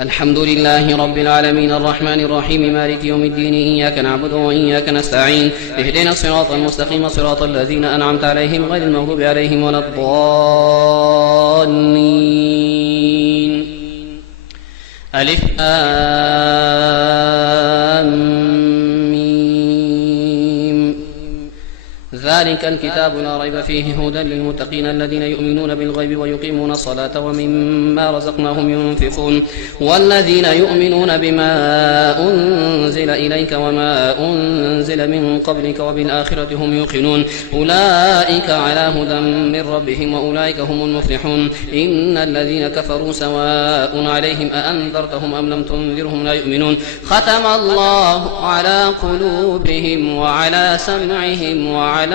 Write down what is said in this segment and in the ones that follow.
الحمد لله رب العالمين الرحمن الرحيم مالك يوم الدين إياك نعبد وإياك نستعين اهدنا الصراط المستقيم صراط الذين أنعمت عليهم غير المغضوب عليهم ولا الضالين. ألف آم ذلك الكتاب لا ريب فيه هدى للمتقين الذين يؤمنون بالغيب ويقيمون الصلاة ومما رزقناهم ينفقون والذين يؤمنون بما أنزل إليك وما أنزل من قبلك وبالآخرة هم يوقنون أولئك على هدى من ربهم وأولئك هم المفلحون. إن الذين كفروا سواء عليهم أأنذرتهم أم لم تنذرهم لا يؤمنون. ختم الله على قلوبهم وعلى سمعهم وعلى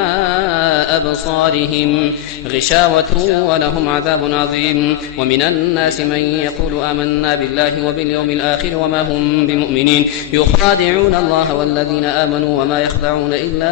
أبصارهم غشاوة ولهم عذاب عظيم. ومن الناس من يقول آمنا بالله وباليوم الآخر وما هم بمؤمنين يخادعون الله والذين آمنوا وما يخدعون إلا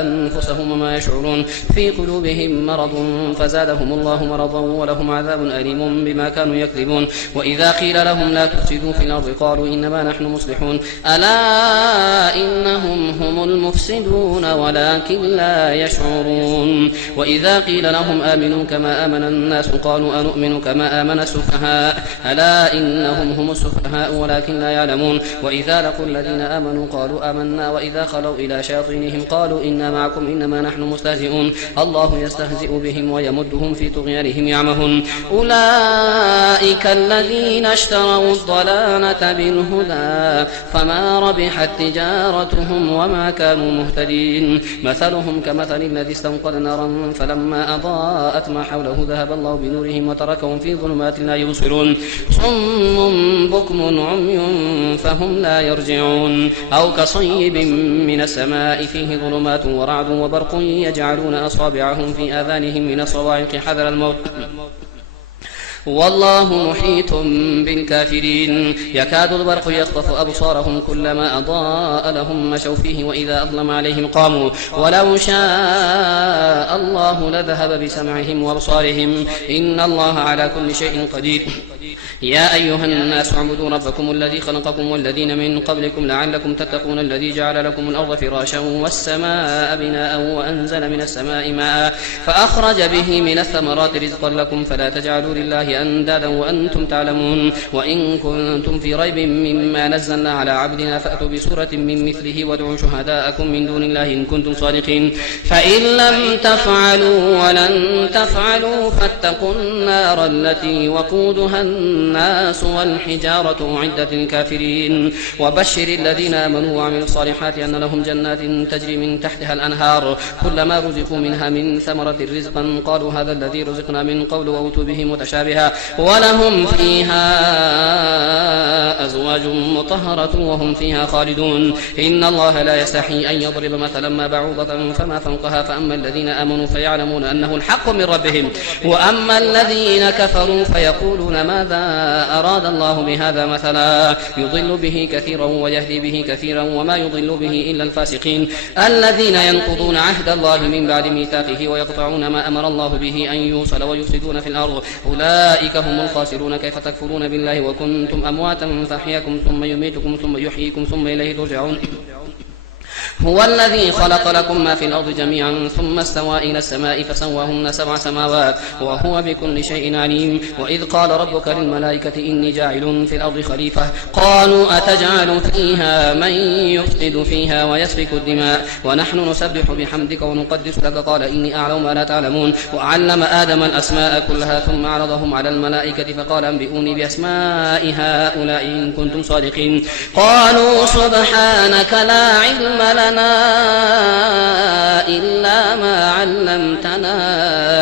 أنفسهم وما يشعرون في قلوبهم مرض فزادهم الله مرضا ولهم عذاب أليم بما كانوا يكذبون. وإذا قيل لهم لا تفسدوا في الأرض قالوا إنما نحن مصلحون ألا إنهم هم المفسدون ولكن لا يشعرون. وإذا قيل لهم آمنوا كما آمن الناس قالوا أنؤمن كما آمن السفهاء ألا إنهم هم السفهاء ولكن لا يعلمون. وإذا لقوا الذين آمنوا قالوا آمنا وإذا خلوا إلى شياطينهم قالوا إنا معكم إنما نحن مستهزئون الله يستهزئ بهم ويمدهم في طغيانهم يعمهون. أولئك الذين اشتروا الضلالة بالهدى فما ربحت تجارتهم وما كانوا مهتدين. مثلهم كمثل الذي استوقد نارا فلما أضاءت ما حوله ذهب الله بنورهم وتركهم في ظلمات لا يبصرون صم بكم عمي فهم لا يرجعون. أو كصيب من السماء فيه ظلمات ورعد وبرق يجعلون أصابعهم في آذانهم من الصواعق حذر الموت والله محيط بالكافرين. يكاد البرق يخطف أبصارهم كلما أضاء لهم مشوا فيه وإذا أظلم عليهم قاموا ولو شاء الله لذهب بسمعهم وأبصارهم إن الله على كل شيء قدير. يا أيها الناس اعبدوا ربكم الذي خلقكم والذين من قبلكم لعلكم تتقون الذي جعل لكم الأرض فراشا والسماء بناء وأنزل من السماء ماء فأخرج به من الثمرات رزقا لكم فلا تجعلوا لله أندادا وأنتم تعلمون. وإن كنتم في ريب مما نزلنا على عبدنا فأتوا بسورة من مثله وادعوا شهداءكم من دون الله إن كنتم صادقين. فإن لم تفعلوا ولن تفعلوا فاتقوا النار التي وقودها الناس والحجارة أعدت للكافرين. وبشر الذين آمنوا وعملوا الصالحات أن لهم جنات تجري من تحتها الأنهار كلما رزقوا منها من ثمرة رزقا قالوا هذا الذي رزقنا من قبل وأوتوا به متشابها ولهم فيها أزواج مطهرة وهم فيها خالدون. إن الله لا يستحي أن يضرب مثلا ما بعوضة فما فوقها فأما الذين آمنوا فيعلمون أنه الحق من ربهم وأما الذين كفروا فيقولون ماذا أراد الله بهذا مثلا يضل به كثيرا ويهدي به كثيرا وما يضل به إلا الفاسقين الذين ينقضون عهد الله من بعد ميثاقه ويقطعون ما أمر الله به أن يوصل ويفسدون في الأرض أولئك هم الخاسرون. كيف تكفرون بالله وكنتم أمواتا فأحياكم ثم يميتكم ثم يحييكم ثم إليه ترجعون. هو الذي خلق لكم ما في الأرض جميعا ثم استوى إلى السماء فسواهن 7 سماوات وهو بكل شيء عليم. وإذ قال ربك للملائكة إني جاعل في الأرض خليفة قالوا أتجعل فيها من يفسد فيها ويسفك الدماء ونحن نسبح بحمدك ونقدس لك قال إني أعلم ما لا تعلمون. وعلم آدم الأسماء كلها ثم عرضهم على الملائكة فقال أنبئوني بأسماء هؤلاء إن كنتم صادقين. قالوا سبحانك لا علم لنا إلا ما علمتنا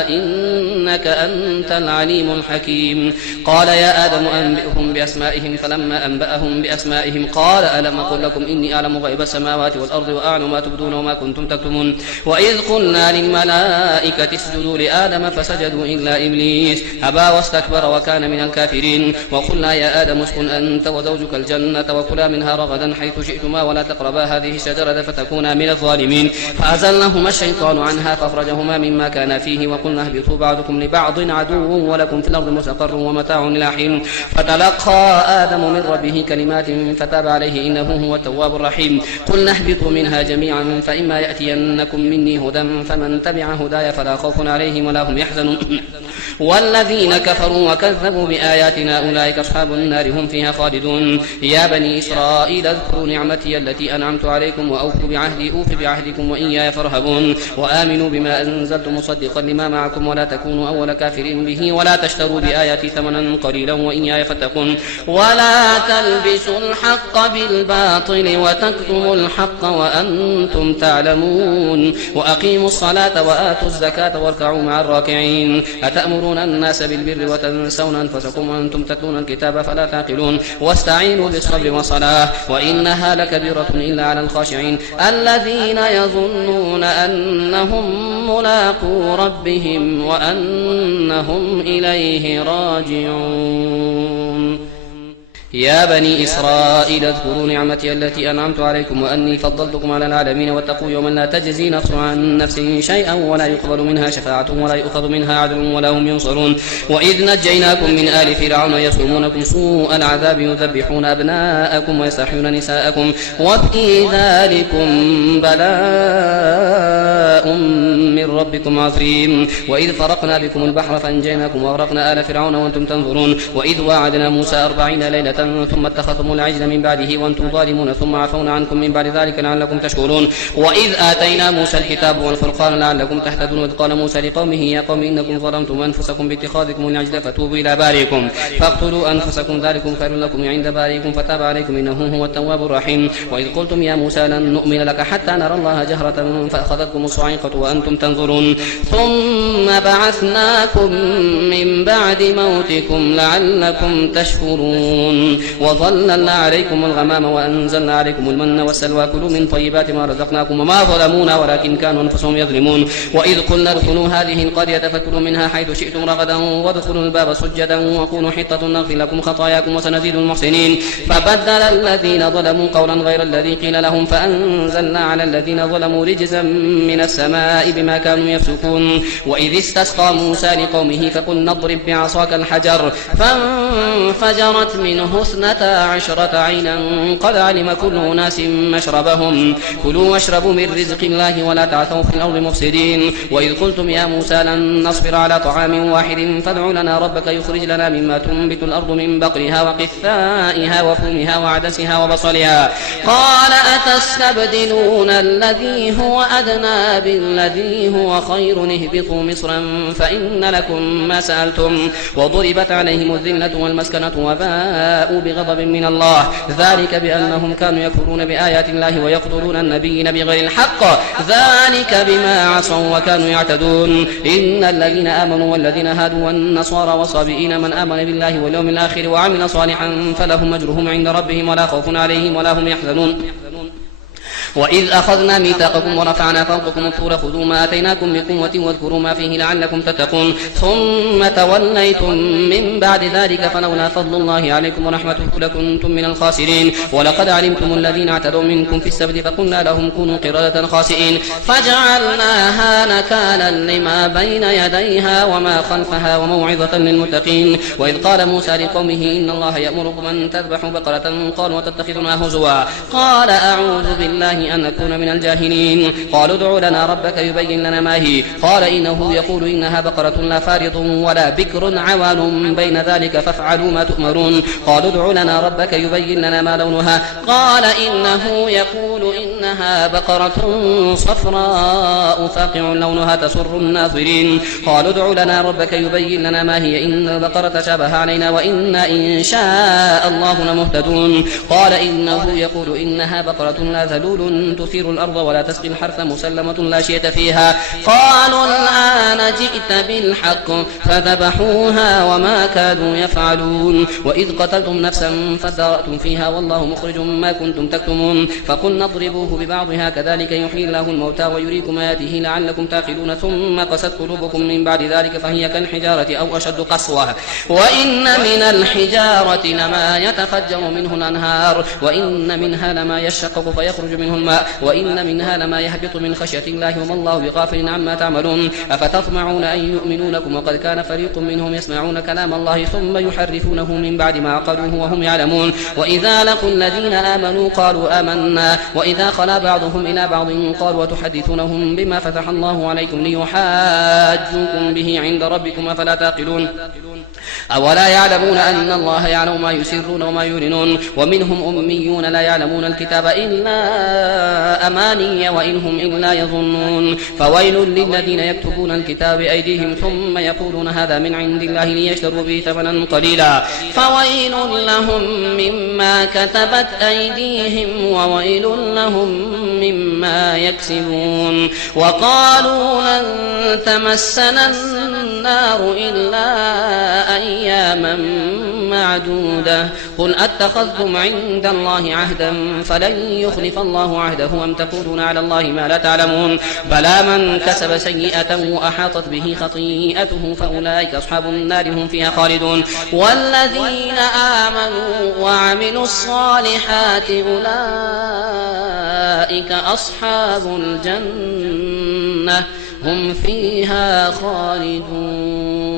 إنك أنت العليم الحكيم. قال يا آدم أنبئهم بأسمائهم فلما أنبأهم بأسمائهم قال ألم أقل لكم إني أعلم غيب السماوات والأرض وأعلم ما تبدون وما كنتم تكتمون. وإذ قلنا للملائكة اسجدوا لآدم فسجدوا إلا إبليس أبى واستكبر وكان من الكافرين. وقلنا يا آدم اسكن أنت وزوجك الجنة وكلا منها رغدا حيث شئتما ولا تقربا هذه الشجرة فتكونا من الظالمين. فأزلناهما الشيطان عنها فأخرجهما مما كان فيه وقلنا اهبطوا بعضكم بعضكم لبعض عدو ولكم في الأرض مستقر ومتاع إلى حين. فتلقى آدم من ربه كلمات فتاب عليه إنه هو التواب الرحيم. قلنا اهبطوا منها جميعا فإما يأتينكم مني هدى فمن تبع هداي فلا خوف عليهم ولا هم يحزنون. والذين كفروا وكذبوا بآياتنا أولئك أصحاب النار هم فيها خالدون. يا بني إسرائيل اذكروا نعمتي التي أنعمت عليكم وأوفوا بعهدي أوف بعهدكم وإياي فارهبون. وآمنوا بما أنزلت مصدقا لما معكم ولا تكونوا أول كافر به ولا تشتروا بآياتي ثمنا قليلا وإياي فاتقون. ولا تلبسوا الحق بالباطل وتكتموا الحق وأنتم تعلمون. وأقيموا الصلاة وآتوا الزكاة واركعوا مع الراكعين. أتأمرون الناس بالبر وتنسون أنفسكم وأنتم تتلون الكتاب فلا تعقلون. واستعينوا بالصبر والصلاة وإنها لكبيرة إلا على الخاشعين الذين يظنون أنهم ملاقو ربهم وأنهم إليه راجعون. يا بني إسرائيل اذكروا نعمتي التي أنعمت عليكم وأني فضلتكم على العالمين واتقوا يوما لا تجزي نفس عن نفس شيئا ولا يقبل منها شفاعة ولا يؤخذ منها عدل ولا هم ينصرون. وإذ نجيناكم من آل فرعون يسومونكم سوء العذاب يذبحون أبناءكم ويستحيون نساءكم وفي ذلكم بلاء من ربكم عظيم. وإذ فرقنا بكم البحر فأنجيناكم وأغرقنا آل فرعون وأنتم تنظرون. وإذ واعدنا موسى 40 ليلة ثم اتخذتم العجل من بعده وأنتم ظالمون ثم عفونا عنكم من بعد ذلك لعلكم تشكرون. وإذ آتينا موسى الكتاب والفرقان لعلكم تهتدون. وإذ قال موسى لقومه يا قوم إنكم ظلمتم أنفسكم باتخاذكم العجل فتوبوا إلى بارئكم فاقتلوا أنفسكم ذلكم خير لكم عند بارئكم فتاب عليكم إنه هو التواب الرحيم. وإذ قلتم يا موسى لن نؤمن لك حتى نرى الله جهرة فأخذتكم الصاعقة وأنتم تنظرون. ثم بعثناكم من بعد موتكم لعلكم تشكرون. وظللنا عليكم الغمام وأنزلنا عليكم المن والسلوى كلوا من طيبات ما رزقناكم وما ظلمونا ولكن كانوا أنفسهم يظلمون. وإذ قلنا ادخلوا هذه القرية فكلوا منها حيث شئتم رغدا وادخلوا الباب سجدا وقولوا حطة نغفر لكم خطاياكم وسنزيد المحسنين. فبدل الذين ظلموا قولا غير الذي قيل لهم فأنزلنا على الذين ظلموا رجزا من السماء بما كانوا يفسقون. وإذ استسقى موسى لقومه فقلنا اضرب بعصاك الحجر فانفجرت منه 12 عينا قد علم كل أناس مشربهم كلوا واشربوا من رزق الله ولا تعثوا في الأرض مفسدين. وإذ قلتم يا موسى لن نصبر على طعام واحد فادع لنا ربك يخرج لنا مما تنبت الأرض من بقلها وقثائها وفومها وعدسها وبصلها قال أتستبدلون الذي هو أدنى بالذي هو خير اهبطوا مصرا فإن لكم ما سألتم وضربت عليهم الذلة والمسكنة وباءوا بغضب من الله ذلك بأنهم كانوا يكفرون بآيات الله ويقتلون النبيين بغير الحق ذلك بما عصوا وكانوا يعتدون. إن الذين آمنوا والذين هادوا والنصارى والصابئين من آمن بالله واليوم الآخر وعمل صالحا فلهم أجرهم عند ربهم ولا خوف عليهم ولا هم يحزنون. وإذ أخذنا ميثاقكم ورفعنا فوقكم الطور خذوا ما آتيناكم بقوة واذكروا ما فيه لعلكم تتقون ثم توليتم من بعد ذلك فلولا فضل الله عليكم ورحمته لكنتم من الخاسرين. ولقد علمتم الذين اعتدوا منكم في السبت فقلنا لهم كونوا قردة خاسئين فجعلناها نكالا لما بين يديها وما خلفها وموعظة للمتقين. وإذ قال موسى لقومه إن الله يأمركم أن تذبحوا بقرة قالوا وتتخذونها هزوا قال أعوذ بالله أن نكون من الجاهلين. قالوا ادع لنا ربك يبين لنا ما هي قال إنه يقول إنها بقرة لا فارض ولا بكر عوان بين ذلك فافعلوا ما تؤمرون. قالوا ادع لنا ربك يبين لنا ما لونها قال إنه يقول إنها بقرة صفراء فاقع لونها تسر الناظرين. قالوا ادع لنا ربك يبين لنا ما هي إن البقرة تشابه علينا وإنا إن شاء الله لمهتدون. قال إنه يقول إنها بقرة لا ذلول تثير الأرض ولا تسقي الحرث مسلمة لا شية فيها قالوا الآن جئت بالحق فذبحوها وما كادوا يفعلون. وإذ قتلتم نفسا فادارأتم فيها والله مخرج ما كنتم تكتمون فقلنا اضربوه نطبقه ببعضها كذلك يحيي الله الموتى ويريكم آياته لعلكم تعقلون ثم قست قلوبكم من بعد ذلك فهي كالحجارة أو أشد قسوة وإن من الحجارة لما يتفجر منه الأنهار وإن منها لما يشقق فيخرج منه الماء وإن منها لما يهبط من خشية الله وما الله بغافل عما تعملون أفتطمعون أن يؤمنوا لكم وقد كان فريق منهم يسمعون كلام الله ثم يحرفونه من بعد ما عقلوه وهم يعلمون وإذا لقوا الذين آمنوا قالوا آمنا وإذا خلا بعضهم إلى بعض قالوا وتحدثونهم بما فتح الله عليكم ليحاجوكم به عند ربكم أفلا تعقلون أولا يعلمون أن الله يعلم ما يسرون وما يعلنون ومنهم أميون لا يعلمون الكتاب إلا أماني وإن هم إلا يظنون فويل للذين يكتبون الكتاب بأيديهم ثم يقولون هذا من عند الله ليشتروا به ثمنا قليلا فويل لهم مما كتبت أيديهم وويل لهم مما يكسبون وقالوا لن تمسنا النار إلا أياما معدودة قل أتخذتم عند الله عهدا فلن يخلف الله عهده أم تقولون على الله ما لا تعلمون بلى من كسب سيئة وأحاطت به خطيئته فأولئك أصحاب النار هم فيها خالدون والذين آمنوا وعملوا الصالحات أولئك أصحاب الجنة هم فيها خالدون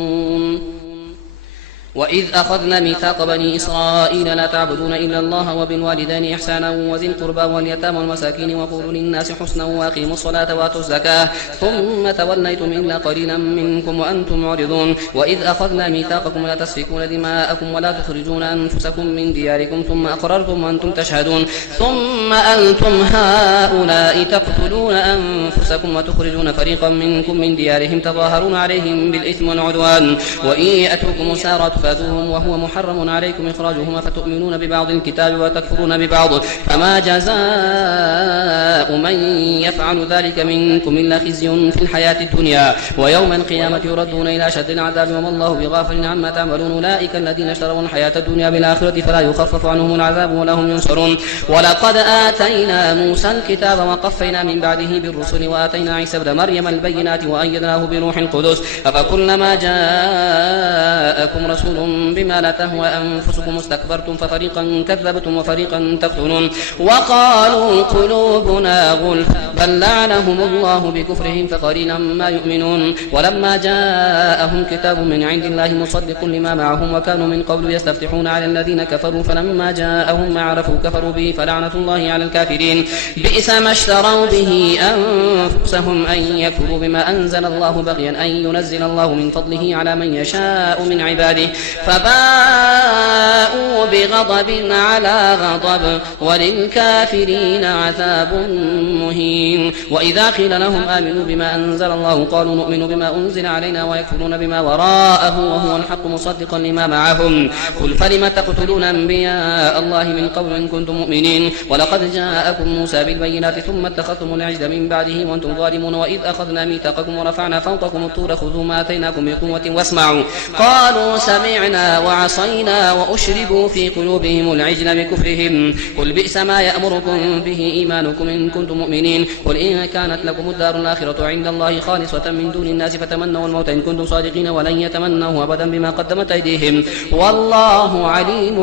وإذ أخذنا ميثاق بني إسرائيل لا تعبدون إلا الله وبالوالدين إحسانا وذي القربى واليتامى والمساكين وقولوا للناس حسنا وأقيموا الصلاة وآتوا الزكاة ثم توليتم إلا قليلا منكم وأنتم معرضون وإذ أخذنا ميثاقكم لا تسفكون دماءكم ولا تخرجون أنفسكم من دياركم ثم أقررتم وأنتم تشهدون ثم أنتم هؤلاء تقتلون أنفسكم وتخرجون فريقا منكم من ديارهم تظاهرون عليهم بالإثم والعدوان وإن يأتوكم سارة فذوهم وهو محرم عليكم إخراجهم فتؤمنون ببعض الكتاب وتكفرون ببعض فما جزاء من يفعل ذلك منكم إلا خزي في الحياة الدنيا ويوم القيامة يردون إلى أشد العذاب وما الله بغافل عما تعملون أولئك الذين اشتروا الحياة الدنيا بالآخرة فلا يخفف عنهم العذاب ولا هم ينصرون ولقد آتينا موسى الكتاب وقفينا من بعده بالرسل وآتينا عيسى ابن مريم البينات وأيدناه بروح القدس أفكلما جاءكم رسول بما لا تهوى أنفسكم استكبرتم ففريقا كذبتم وفريقا تقتلون وقالوا قلوبنا غلف بل لعنهم الله بكفرهم فقليلا ما يؤمنون ولما جاءهم كتاب من عند الله مصدق لما معهم وكانوا من قبل يستفتحون على الذين كفروا فلما جاءهم ما عرفوا كفروا به فلعنة الله على الكافرين بئس ما اشتروا به أنفسهم أن يكفروا بما أنزل الله بغيا أن ينزل الله من فضله على من يشاء من عباده فباءوا بغضب على غضب وللكافرين عذاب مهين وإذا قيل لهم آمنوا بما أنزل الله قالوا نؤمن بما أنزل علينا ويكفرون بما وراءه وهو الحق مصدقا لما معهم قل فلم تقتلون أنبياء الله من قبل إن كنتم مؤمنين ولقد جاءكم موسى بالبينات ثم اتخذتم العجل من بعده وأنتم ظالمون وإذ أخذنا ميثاقكم ورفعنا فوقكم الطور خذوا ما آتيناكم بقوة واسمعوا قالوا سمعنا وعصينا وأشربوا في قلوبهم العجل بكفرهم قل بئس ما يأمركم به إيمانكم إن كنتم مؤمنين قل إن كانت لكم الدار الآخرة عند الله خالصة من دون الناس فتمنوا الموت إن كنتم صادقين ولن يتمنوه أبدا بما قدمت أيديهم والله عليم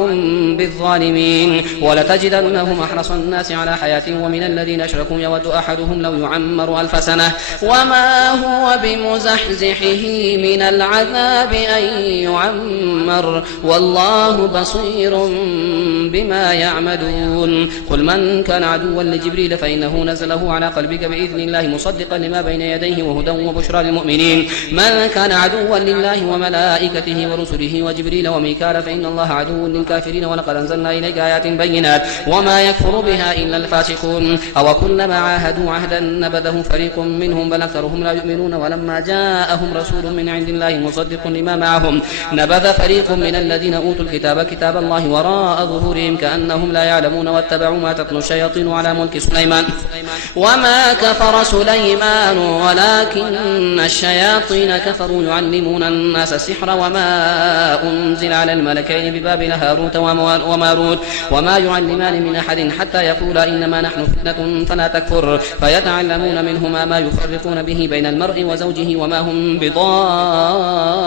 بالظالمين ولتجدنهم أحرص الناس على حياة ومن الذين أشركوا يود أحدهم لو يعمر 1000 سنة وما هو بمزحزحه من العذاب أن يعمر والله بصير بما يعملون قل من كان عدوا لجبريل فإنه نزله على قلبك بإذن الله مصدقا لما بين يديه وهدى وبشرى للمؤمنين من كان عدوا لله وملائكته ورسله وجبريل وميكال فإن الله عدو للكافرين ولقد أنزلنا إليك آيات بينات وما يكفر بها إلا الفاسقون أو كلما عاهدوا عهدا نبذه فريق منهم بل أكثرهم لا يؤمنون ولما جاءهم رسول من عند الله مصدق لما معهم نبذ فريق من الذين أوتوا الكتاب كتاب الله وراء ظهورهم كأنهم لا يعلمون واتبعوا ما تتلو الشياطين على ملك سليمان وما كفر سليمان ولكن الشياطين كفروا يعلمون الناس السحر وما أنزل على الملكين ببابل هاروت وماروت وما يعلمان من أحد حتى يقولا إنما نحن فتنة فلا تكفر فيتعلمون منهما ما يفرقون به بين المرء وزوجه وما هم بضارين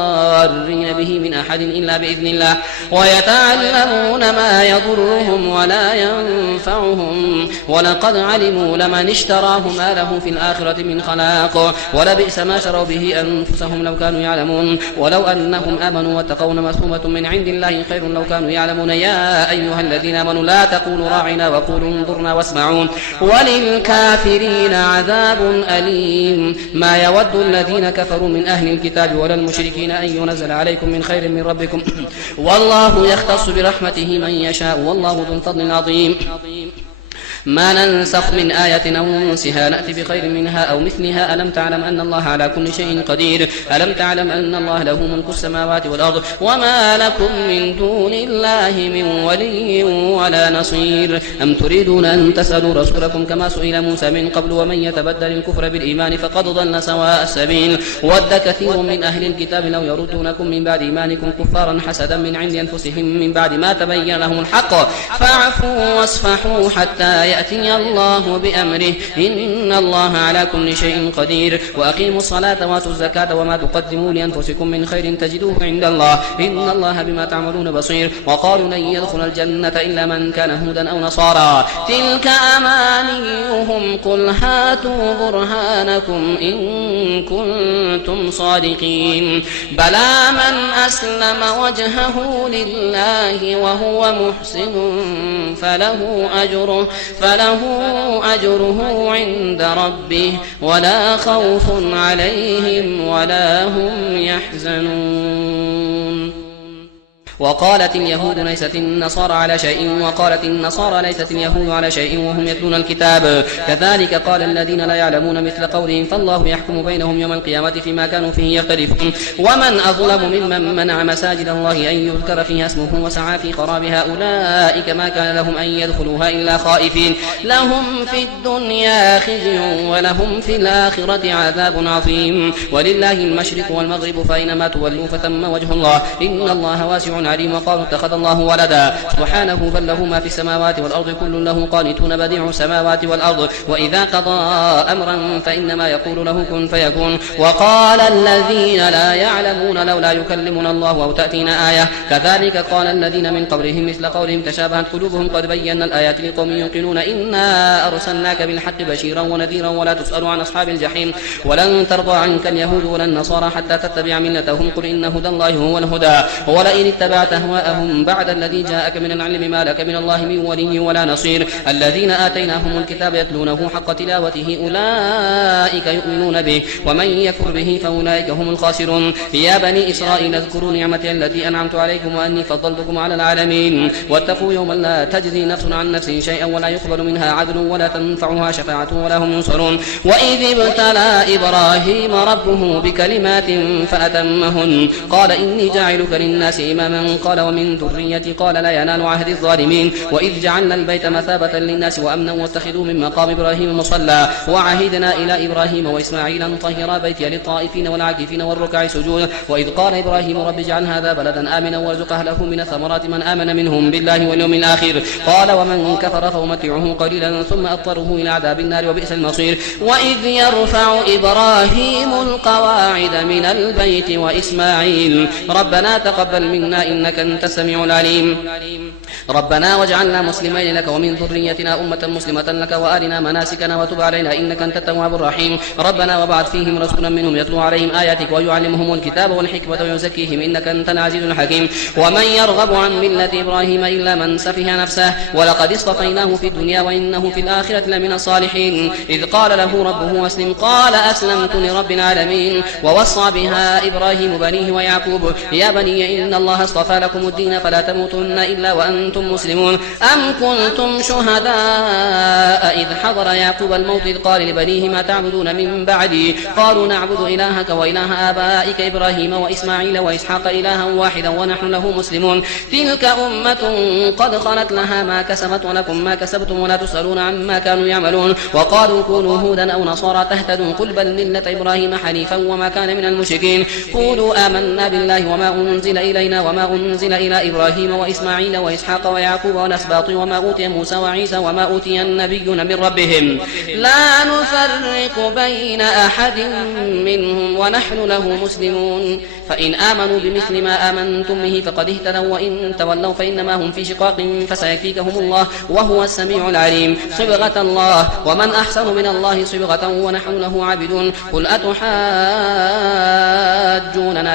به من أحد إلا بإذن الله ويتعلمون ما يضرهم ولا ينفعهم ولقد علموا لمن اشتراه ما له في الآخرة من خلاق ولبئس ما شروا به أنفسهم لو كانوا يعلمون ولو أنهم آمنوا واتقوا مثوبة من عند الله خير لو كانوا يعلمون يا أيها الذين آمنوا لا تقولوا راعنا وقولوا انظرنا واسمعوا وللكافرين عذاب أليم ما يود الذين كفروا من أهل الكتاب ولا المشركين أن ينزل عليكم من خير من ربكم والله يختص برحمته من يشاء والله ذو الفضل العظيم ما ننسخ من آية أو ننسها نأتي بخير منها أو مثلها ألم تعلم أن الله على كل شيء قدير ألم تعلم أن الله له ملك السماوات والأرض وما لكم من دون الله من ولي ولا نصير أم تريدون أن تسألوا رسولكم كما سئل موسى من قبل ومن يتبدل الكفر بالإيمان فقد ضل سواء السبيل ود كثير من أهل الكتاب لو يردونكم من بعد إيمانكم كفارا حسدا من عند أنفسهم من بعد ما تبين لهم الحق فاعفوا واصفحوا حتى يأتي الله بأمره إن الله على كل شيء قدير وأقيموا الصلاة وآتوا الزكاة وما تقدموا لأنفسكم من خير تجدوه عند الله إن الله بما تعملون بصير وقالوا لن يدخل الجنة إلا من كان هودا أو نصارى تلك أمانيهم قل هاتوا برهانكم إن كنتم صادقين بلى من أسلم وجهه لله وهو محسن فله أجره عند ربه ولا خوف عليهم ولا هم يحزنون وقالت اليهود ليست النصارى على شيء وقالت النصارى ليست اليهود على شيء وهم يتلون الكتاب كذلك قال الذين لا يعلمون مثل قولهم فالله يحكم بينهم يوم القيامة فيما كانوا فيه يختلفون ومن أظلم ممن منع مساجد الله أن يذكر فيها اسمه وسعى في خرابها أولئك ما كان لهم أن يدخلوها إلا خائفين لهم في الدنيا خزي ولهم في الآخرة عذاب عظيم ولله المشرق والمغرب فأينما تولوا فثم وجه الله إن الله واسع عليم وقالوا اتخذ الله ولدا سبحانه بل له ما في السماوات والأرض كل له قانتون بديع السماوات والأرض وإذا قضى أمرا فإنما يقول له كن فيكون وقال الذين لا يعلمون لولا يكلمنا الله أو تأتينا آية كذلك قال الذين من قبلهم مثل قولهم تشابهت قلوبهم قد بينا الآيات لقوم يوقنون إنا أرسلناك بالحق بشيرا ونذيرا ولا تسأل عن أصحاب الجحيم ولن ترضى عنك اليهود ولا النصارى حتى تتبع ملتهم قل إن هدى الله هو الهدى ولئن اتبعت أهواءهم بعد الذي جاءك من العلم ما لك من الله من ولي ولا نصير الذين آتيناهم الكتاب يتلونه حق تلاوته أولئك يؤمنون به ومن يكفر به فأولئك هم الخاسرون يا بني إسرائيل اذكروا نعمتي التي أنعمت عليكم وأني فضلتكم على العالمين واتقوا يوما لا تجزي نفس عن نفس شيئا ولا يقبل منها عدل ولا تنفعها شفاعة ولا هم ينصرون وإذ ابتلى إبراهيم ربه بكلمات فأتمهن قال إني جاعلك للناس إماما قال ومن ذريتي قال لا ينال عهد الظالمين وإذ جعلنا البيت مثابة للناس وأمنا واتخذوا من مقام إبراهيم مصلى وعهدنا إلى إبراهيم وإسماعيل أن طهرا بيتي للطائفين والعاكفين والركع سجود وإذ قال إبراهيم رب اجعل هذا بلدا آمنا وارزق أهله من الثمرات من آمن منهم بالله واليوم الآخر قال ومن كفر فأمتعه قليلا ثم أضطره إلى عذاب النار وبئس المصير وإذ يرفع إبراهيم القواعد من البيت وإسماعيل ربنا تقبل منا إنك أنت السميع العليم ربنا واجعلنا مسلمين لك ومن ذريتنا أمة مسلمة لك وأرنا مناسكنا وتب علينا إنك أنت التواب الرحيم ربنا وابعث فيهم رسولا منهم يتلو عليهم آياتك ويعلمهم الكتاب والحكمة ويزكيهم إنك أنت العزيز الحكيم ومن يرغب عن ملة إبراهيم إلا من سفه نفسه ولقد اصطفيناه في الدنيا وإنه في الآخرة لمن الصالحين إذ قال له ربه أسلم قال أسلمت لرب العالمين ووصى بها إبراهيم بنيه ويعقوب يا بني إن الله اصطفى واصطفى لكم الدين فلا تموتن إلا وأنتم مسلمون. أم كنتم شهداء إذ حضر يعقوب الموت إذ قال لبنيه ما تعبدون من بعدي قالوا نعبد إلهك وإله آبائك إبراهيم وإسماعيل وإسحاق إلها واحدا ونحن له مسلمون. تلك أمة قد خلت لها ما كسبت ولكم ما كسبتم ولا تسألون عما كانوا يعملون. وقالوا كونوا هودا أو نصارى تهتدوا قل بل ملة إبراهيم حنيفا وما كان من المشركين. قولوا آمنا بالله وما أنزل إلينا وما أنزل إلى إبراهيم وإسماعيل وإسحاق ويعقوب والأسباط وما أوتي موسى وعيسى وما أوتي النبيون من ربهم لا نفرق بين أحد منهم ونحن له مسلمون. فإن آمنوا بمثل ما آمنتم به فقد اهتدوا وإن تولوا فإنما هم في شقاق فسيكفيكهم الله وهو السميع العليم. صبغة الله ومن أحسن من الله صبغة ونحن له عابدون. قل أتحاجوننا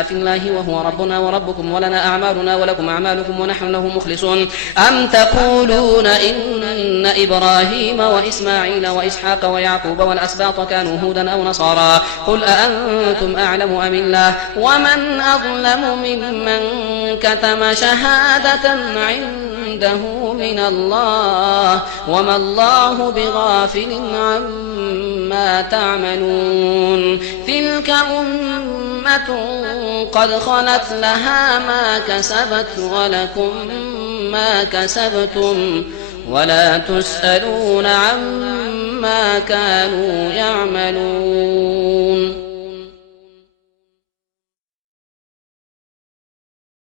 في الله وهو ربنا وربكم ولنا أعمالنا ولكم أعمالكم ونحن له مخلصون. أم تقولون إن إبراهيم وإسماعيل وإسحاق ويعقوب والأسباط كانوا هودا أو نصارى قل أأنتم أعلم أم الله ومن أظلم ممن كتم شهادة عنده من الله وما الله بغافل عما تعملون. تلك أمة قد خلت لها ما كسبت ولكم ما كسبتم ولا تسألون عما كانوا يعملون.